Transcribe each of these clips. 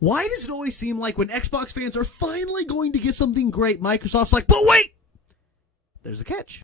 Why does it always seem like when Xbox fans are finally going to get something great, Microsoft's like, but wait! There's a catch.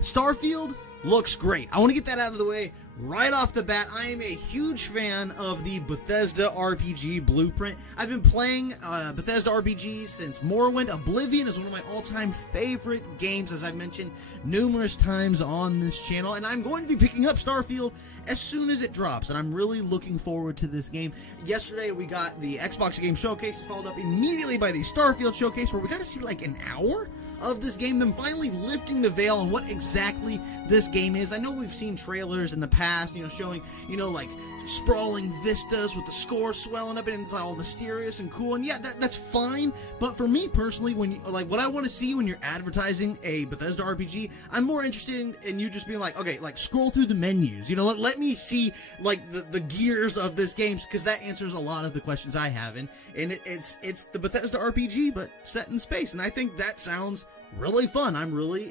Starfield looks great. I want to get that out of the way right off the bat. I am a huge fan of the Bethesda RPG blueprint. I've been playing Bethesda RPG since Morrowind. Oblivion is one of my all-time favorite games, as I've mentioned numerous times on this channel, and I'm going to be picking up Starfield as soon as it drops, and I'm really looking forward to this game. Yesterday we got the Xbox Game Showcase, followed up immediately by the Starfield Showcase, where we got to see like an hour of this game, them finally lifting the veil on what exactly this game is. I know we've seen trailers in the past, showing, like sprawling vistas with the score swelling up and it's all mysterious and cool, and yeah, that's fine, but for me personally, when you, like, what I want to see when you're advertising a Bethesda RPG, I'm more interested in you just being like, okay, like, scroll through the menus, let me see, like, the gears of this game, because that answers a lot of the questions I have, and it's the Bethesda RPG, but set in space, and I think that sounds really fun. I'm really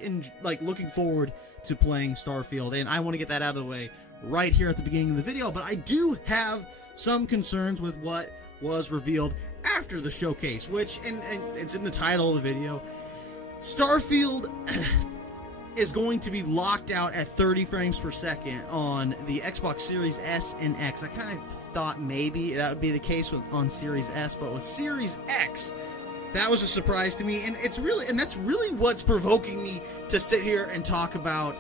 looking forward to playing Starfield, and I want to get that out of the way right here at the beginning of the video, but I do have some concerns with what was revealed after the showcase, which, and it's in the title of the video, Starfield is going to be locked out at 30 frames per second on the Xbox Series S and X. I kind of thought maybe that would be the case on Series S, but with Series X, that was a surprise to me, and that's really what's provoking me to sit here and talk about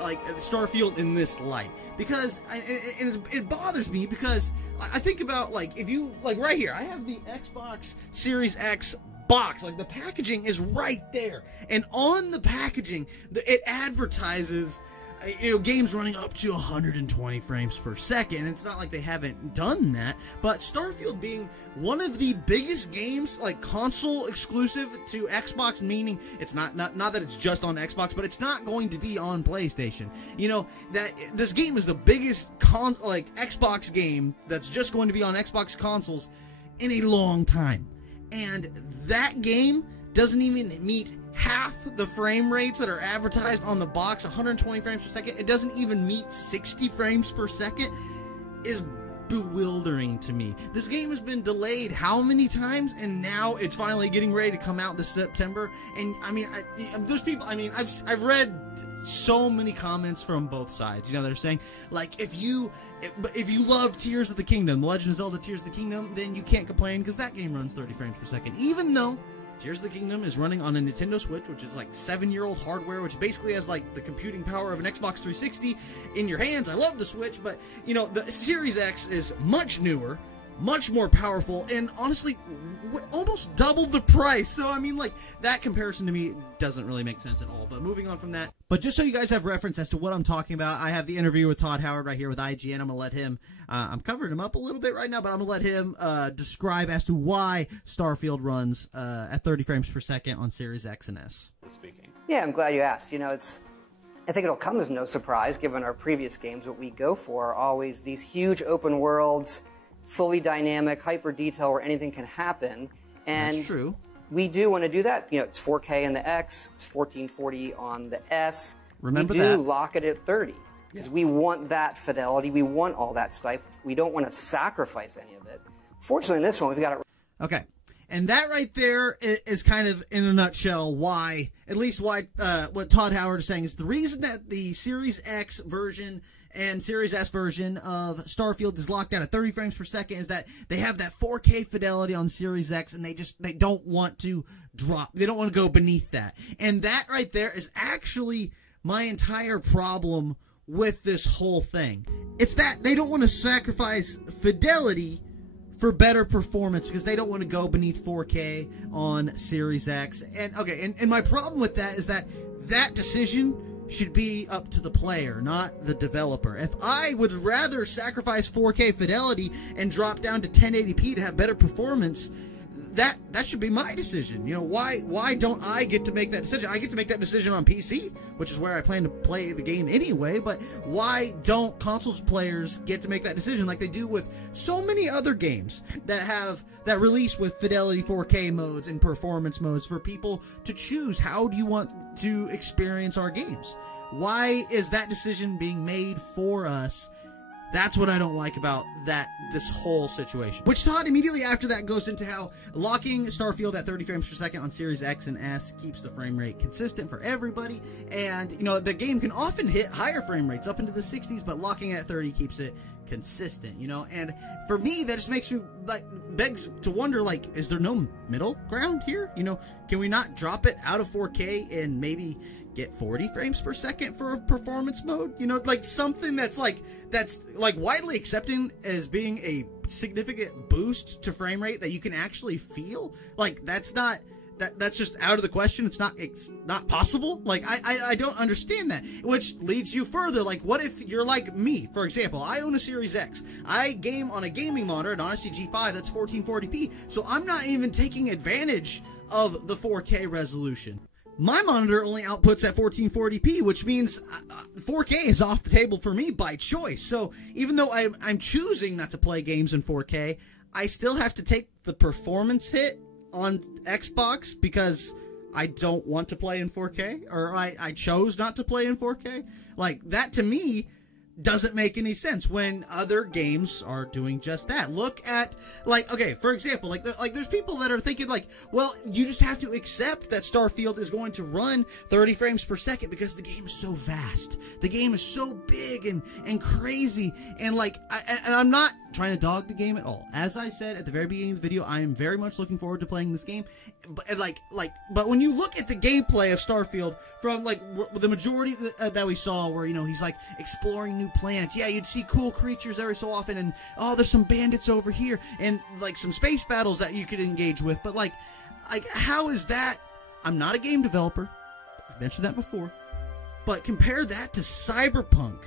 like Starfield in this light, because it bothers me, because I think about, like, if you, like, right here, I have the Xbox Series X box, like, the packaging is right there, and on the packaging, it advertises games running up to 120 frames per second. It's not like they haven't done that, but Starfield being one of the biggest games, like console exclusive to Xbox, meaning it's not that it's just on Xbox, but it's not going to be on PlayStation. That this game is the biggest Xbox game that's just going to be on Xbox consoles in a long time, and that game doesn't even meet half the frame rates that are advertised on the box, 120 frames per second. It doesn't even meet 60 frames per second. Is bewildering to me. This game has been delayed how many times, and now it's finally getting ready to come out this September. And I mean, there's people, I've read so many comments from both sides. They're saying, like, if you love Tears of the Kingdom, The Legend of Zelda Tears of the Kingdom, then you can't complain because that game runs 30 frames per second, even though Tears of the Kingdom is running on a Nintendo Switch, which is like 7-year-old hardware, which basically has like the computing power of an Xbox 360 in your hands. I love the Switch, but the Series X is much newer, much more powerful, and honestly almost double the price. So I mean, like, that comparison to me doesn't really make sense at all. But moving on from that, but just so you guys have reference as to what I'm talking about, I have the interview with Todd Howard right here with IGN. I'm gonna let him I'm covering him up a little bit right now, but I'm gonna let him describe as to why Starfield runs at 30 frames per second on Series X and S. Speaking. Yeah, I'm glad you asked. I think it'll come as no surprise, given our previous games. What we go for are always these huge open worlds, fully dynamic, hyper detail, where anything can happen. And that's true. We do want to do that. It's 4K in the X, it's 1440 on the S. Remember we that. do lock it at 30 because we want that fidelity. We want all that stuff. We don't want to sacrifice any of it. Fortunately, in this one, we've got it. Okay. And that right there is kind of, in a nutshell, why, at least why, what Todd Howard is saying is the reason that the Series X version and Series S version of Starfield is locked down at 30 frames per second is that they have that 4K fidelity on Series X, and they don't want to drop. They don't want to go beneath that. And that right there is actually my entire problem with this whole thing. It's that they don't want to sacrifice fidelity for better performance because they don't want to go beneath 4K on Series X. And okay, and my problem with that is that decision should be up to the player, not the developer. If I would rather sacrifice 4K fidelity and drop down to 1080p to have better performance, that should be my decision. Why don't I get to make that decision? I get to make that decision on PC, which is where I plan to play the game anyway, but why don't consoles players get to make that decision like they do with so many other games that release with fidelity 4K modes and performance modes for people to choose how do you want to experience our games? Why is that decision being made for us That's what I don't like about this whole situation. Which Todd immediately after that goes into how locking Starfield at 30 frames per second on Series X and S keeps the frame rate consistent for everybody. And, you know, the game can often hit higher frame rates up into the 60s, but locking it at 30 keeps it consistent, you know? And for me, that just makes me, like, begs to wonder, like, is there no middle ground here? You know, can we not drop it out of 4K and maybe get 40 frames per second for a performance mode? You know, like something that's widely accepted as being a significant boost to frame rate that you can actually feel. Like, that's just out of the question. It's not possible. Like, I don't understand that, which leads you further. Like, what if you're like me? For example, I own a Series X. I game on a gaming monitor, an Odyssey G5 that's 1440p, so I'm not even taking advantage of the 4K resolution. My monitor only outputs at 1440p, which means 4K is off the table for me by choice. So even though I'm choosing not to play games in 4K, I still have to take the performance hit on Xbox because I don't want to play in 4K, or I chose not to play in 4K. Like, that to me doesn't make any sense when other games are doing just that. Look at, like, okay, for example, like there's people that are thinking, like, well, you just have to accept that Starfield is going to run 30 frames per second because the game is so vast. The game is so big and crazy, and like, and I'm not trying to dog the game at all. As I said at the very beginning of the video, I am very much looking forward to playing this game. But when you look at the gameplay of Starfield from like the majority that we saw, where, you know, he's like exploring new planets. Yeah, you'd see cool creatures every so often, and oh, there's some bandits over here, and like some space battles that you could engage with. But like how is that? I'm not a game developer. I mentioned that before. But compare that to Cyberpunk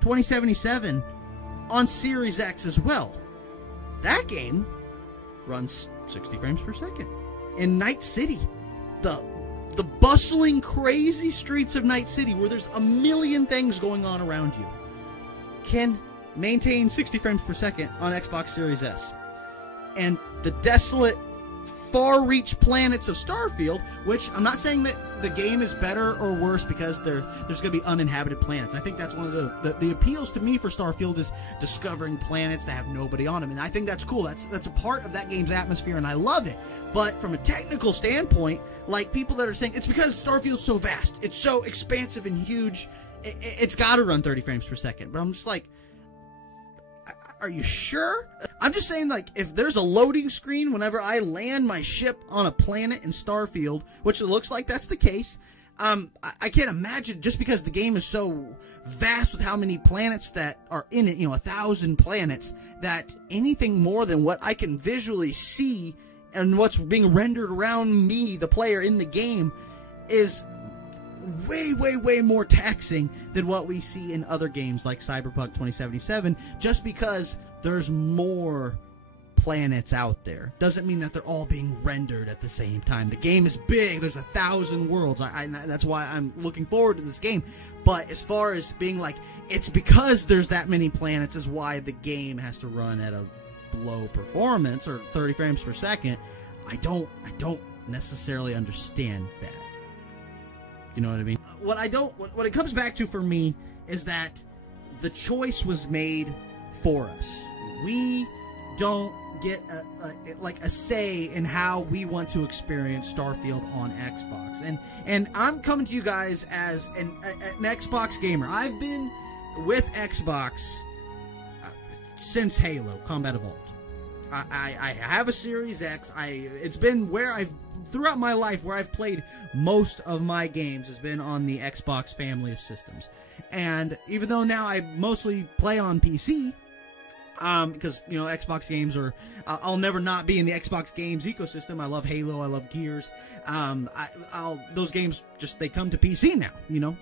2077 on Series X as well. That game runs 60 frames per second. In Night City, the bustling, crazy streets of Night City, where there's a million things going on around you, can maintain 60 frames per second on Xbox Series S. And the desolate, far-reach planets of Starfield, which I'm not saying that the game is better or worse because there's going to be uninhabited planets. I think that's one of the appeals to me for Starfield, is discovering planets that have nobody on them, and I think that's cool. That's a part of that game's atmosphere, and I love it. But from a technical standpoint, like, people that are saying it's because Starfield's so vast, it's so expansive and huge, it's got to run 30 frames per second. But I'm just like, are you sure? I'm just saying, like, if there's a loading screen whenever I land my ship on a planet in Starfield, which it looks like that's the case, I can't imagine, just because the game is so vast with how many planets that are in it, you know, 1,000 planets, that anything more than what I can visually see and what's being rendered around me, the player in the game, is way more taxing than what we see in other games like Cyberpunk 2077, just because there's more planets out there. Doesn't mean that they're all being rendered at the same time. The game is big. There's 1,000 worlds. That's why I'm looking forward to this game. But as far as being like, it's because there's that many planets is why the game has to run at a low performance or 30 frames per second, I don't necessarily understand that. You know what I mean? What it comes back to for me is that the choice was made for us. We don't get a say in how we want to experience Starfield on Xbox. And I'm coming to you guys as an Xbox gamer. I've been with Xbox since Halo Combat Evolved. I have a Series X. It's been where throughout my life, where I've played most of my games has been on the Xbox family of systems. And even though now I mostly play on PC, because, you know, Xbox games are, I'll never not be in the Xbox games ecosystem. I love Halo, I love Gears. Those games they come to PC now, you know.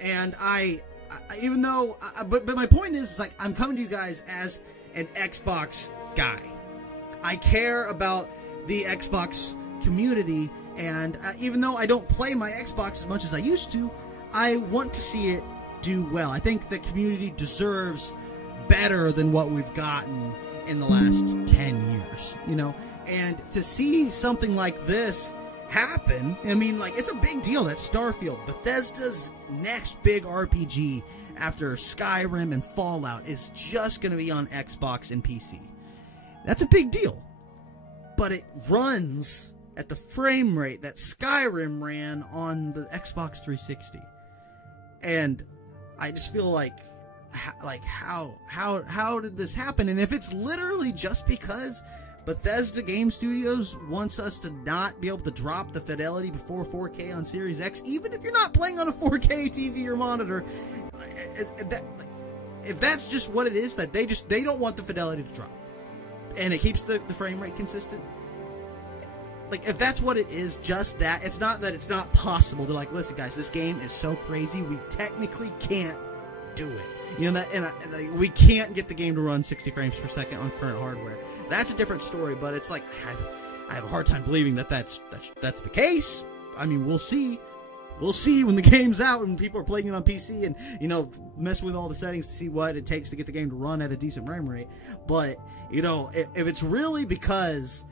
And but my point is like, I'm coming to you guys as an Xbox guy. I care about the Xbox community, and even though I don't play my Xbox as much as I used to, I want to see it do well. I think the community deserves better than what we've gotten in the last 10 years, you know. And to see something like this happen. I mean, like, it's a big deal that Starfield, Bethesda's next big RPG after Skyrim and Fallout, is just going to be on Xbox and PC. That's a big deal. But it runs at the frame rate that Skyrim ran on the Xbox 360. And I just feel like how did this happen? And if it's literally just because Bethesda Game Studios wants us to not be able to drop the fidelity before 4K on Series X, even if you're not playing on a 4K TV or monitor, if that's just what it is, that they don't want the fidelity to drop, and it keeps the frame rate consistent. Like, if that's what it is, just that, it's not that it's not possible. They're like, listen, guys, this game is so crazy, we technically can't do it. You know, that, and we can't get the game to run 60 frames per second on current hardware. That's a different story, but it's like, I have a hard time believing that that's the case. I mean, we'll see. We'll see when the game's out and people are playing it on PC and, you know, mess with all the settings to see what it takes to get the game to run at a decent frame rate. But, you know, if it's really because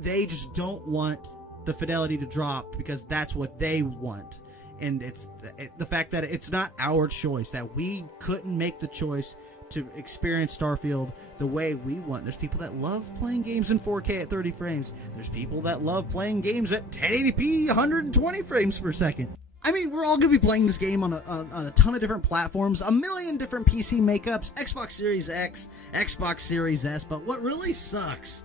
they just don't want the fidelity to drop because that's what they want, and it's the fact that it's not our choice, that we couldn't make the choice to experience Starfield the way we want. There's people that love playing games in 4K at 30 frames. There's people that love playing games at 1080p 120 frames per second. I mean, we're all going to be playing this game on a ton of different platforms, a million different PC makeups, Xbox Series X, Xbox Series S, but what really sucks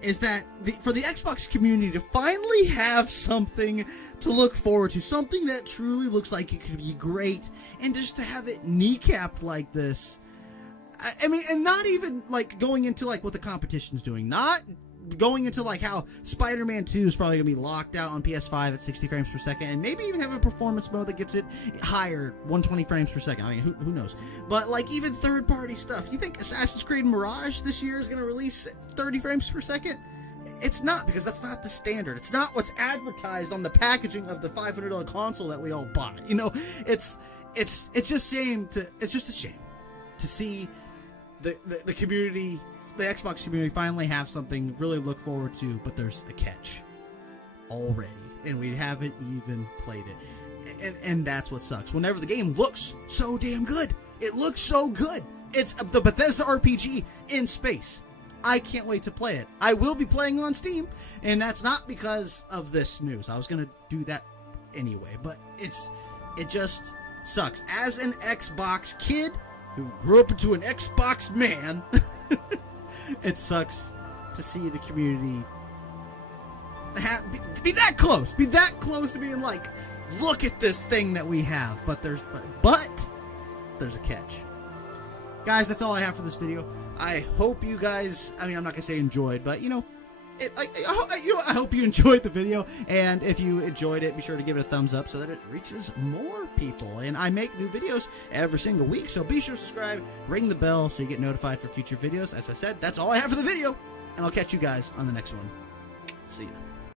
is that for the Xbox community to finally have something to look forward to, something that truly looks like it could be great, and just to have it kneecapped like this. I mean, and not even like going into like what the competition's doing, not going into like how Spider-Man 2 is probably gonna be locked out on PS5 at 60 frames per second, and maybe even have a performance mode that gets it higher, 120 frames per second. I mean, who knows? But like even third-party stuff. You think Assassin's Creed Mirage this year is gonna release at 30 frames per second? It's not, because that's not the standard. It's not what's advertised on the packaging of the $500 console that we all bought. You know, it's just a shame to see the community, the Xbox community, finally have something to really look forward to, but there's a catch already, and we haven't even played it, and that's what sucks. Whenever the game looks so damn good, it looks so good. It's the Bethesda RPG in space. I can't wait to play it. I will be playing on Steam, and that's not because of this news. I was gonna do that anyway, but it just sucks. As an Xbox kid who grew up into an Xbox man, it sucks to see the community be that close. Be that close to being like, look at this thing that we have. But there's a catch. Guys, that's all I have for this video. I hope you guys, I mean, I'm not going to say enjoyed, but, you know, I hope you enjoyed the video, and if you enjoyed it, be sure to give it a thumbs up so that it reaches more people. And I make new videos every single week, so be sure to subscribe, ring the bell so you get notified for future videos. As I said, that's all I have for the video, and I'll catch you guys on the next one. See ya.